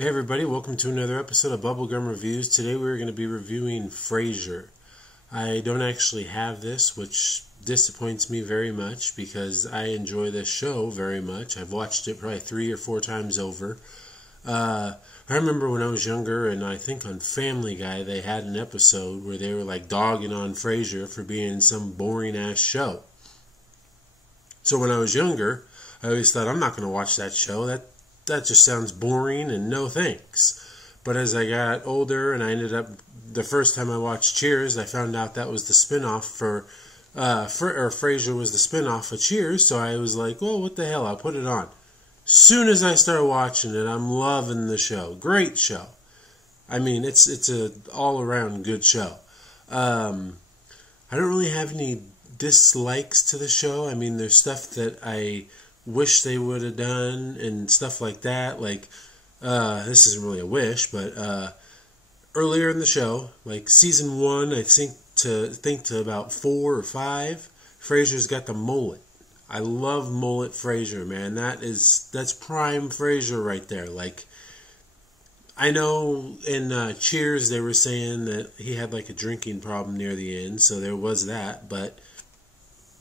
Hey everybody, welcome to another episode of Bubblegum Reviews. Today we're going to be reviewing Frasier. I don't actually have this, which disappoints me very much because I enjoy this show very much. I've watched it probably 3 or 4 times over. I remember when I was younger, and I think on Family Guy they had an episode where they were like dogging on Frasier for being some boring ass show. So when I was younger, I always thought, I'm not going to watch that show. That just sounds boring and no thanks. But as I got older and I ended up, the first time I watched Cheers, I found out that was the spinoff or Frasier was the spinoff of Cheers, so I was like, well, what the hell, I'll put it on. Soon as I started watching it, I'm loving the show. Great show. I mean, it's a all-around good show. I don't really have any dislikes to the show. I mean, there's stuff that I wish they would have done and stuff like that. Like, this isn't really a wish, but earlier in the show, like season 1, I think to about 4 or 5, Frasier's got the mullet. I love mullet Frasier, man. That's prime Frasier right there. Like, I know in Cheers they were saying that he had like a drinking problem near the end, so there was that, but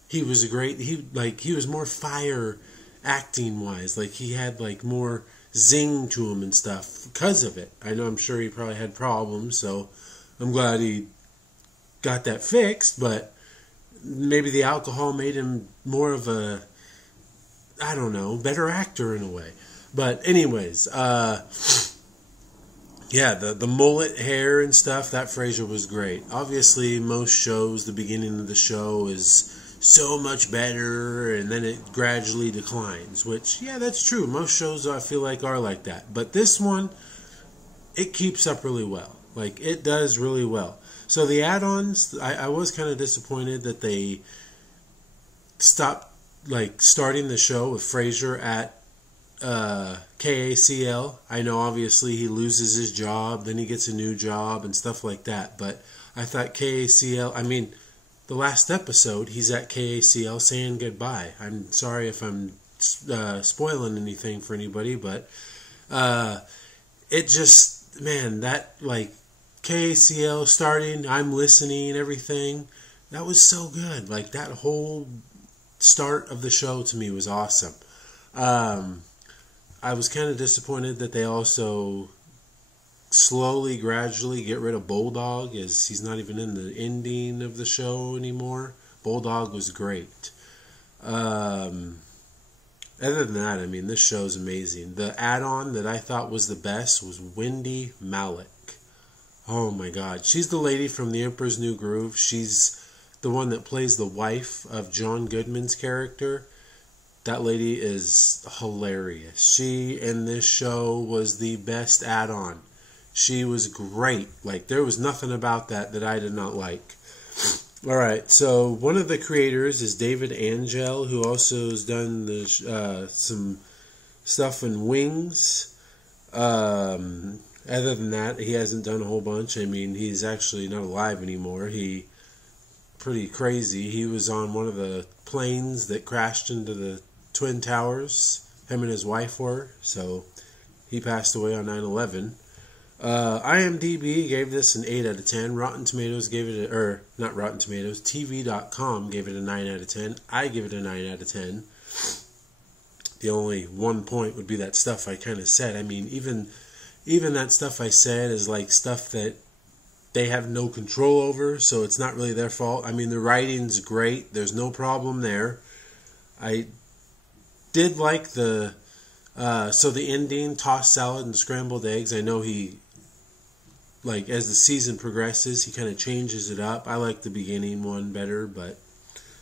he was he was more fire acting wise. Like, he had like more zing to him and stuff because of it. I'm sure he probably had problems, so I'm glad he got that fixed, but maybe the alcohol made him more of a, I don't know, better actor in a way. But anyways, yeah, the mullet hair and stuff, that Frasier was great. Obviously, most shows, the beginning of the show is so much better, and then it gradually declines, which, yeah, that's true. Most shows, I feel like, are like that. But this one, it keeps up really well. Like, it does really well. So the add-ons, I was kind of disappointed that they stopped, like, starting the show with Frasier at KACL. I know, obviously, he loses his job, then he gets a new job and stuff like that. But I thought KACL, I mean, the last episode, he's at KACL saying goodbye. I'm sorry if I'm spoiling anything for anybody, but it just, man, that, like, KACL starting, I'm listening, everything, that was so good. Like, that whole start of the show to me was awesome. I was kind of disappointed that they also slowly, gradually get rid of Bulldog, as he's not even in the ending of the show anymore. Bulldog was great. Other than that, I mean, this show's amazing. The add-on that I thought was the best was Wendy Malick. Oh my God. She's the lady from The Emperor's New Groove. She's the one that plays the wife of John Goodman's character. That lady is hilarious. She, in this show, was the best add-on. She was great. Like, there was nothing about that I did not like. Alright, so one of the creators is David Angel, who also has done some stuff in Wings. Other than that, he hasn't done a whole bunch. I mean, he's actually not alive anymore. Pretty crazy. He was on one of the planes that crashed into the Twin Towers. Him and his wife were. So, he passed away on 9/11. IMDb gave this an 8 out of 10. Rotten Tomatoes gave it not Rotten Tomatoes, TV.com gave it a 9 out of 10. I give it a 9 out of 10. The only one point would be that stuff I kind of said. I mean, even that stuff I said is like stuff that they have no control over, so it's not really their fault. I mean, the writing's great. There's no problem there. I did like so the ending, tossed salad and scrambled eggs. I know he, like, as the season progresses, he kind of changes it up. I like the beginning one better, but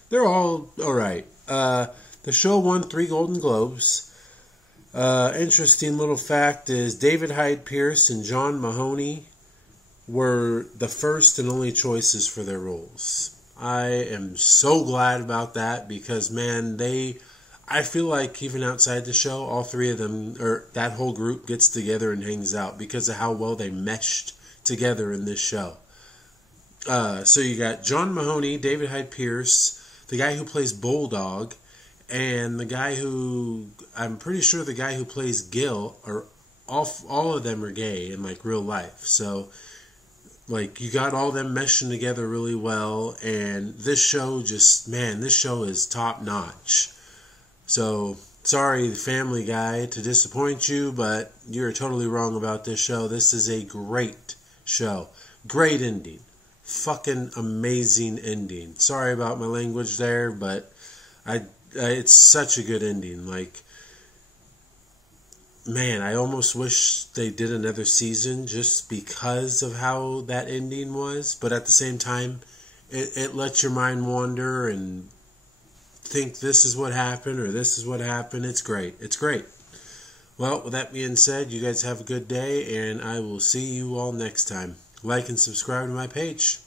they're all alright. The show won 3 Golden Globes. Interesting little fact is David Hyde Pierce and John Mahoney were the first and only choices for their roles. I am so glad about that because, man, I feel like even outside the show, all 3 of them, or that whole group, gets together and hangs out because of how well they meshed together in this show. So you got John Mahoney, David Hyde Pierce, the guy who plays Bulldog, and the guy who, I'm pretty sure the guy who plays Gil, or all of them are gay in like real life. So like you got all them meshing together really well, and this show just, man, this show is top notch. So sorry, Family Guy, to disappoint you, but you're totally wrong about this show. This is a great show. Great ending. Fucking amazing ending. Sorry about my language there, but it's such a good ending. Like, man, I almost wish they did another season just because of how that ending was. But at the same time, it lets your mind wander and think this is what happened or this is what happened. It's great. It's great. Well, with that being said, you guys have a good day, and I will see you all next time. Like and subscribe to my page.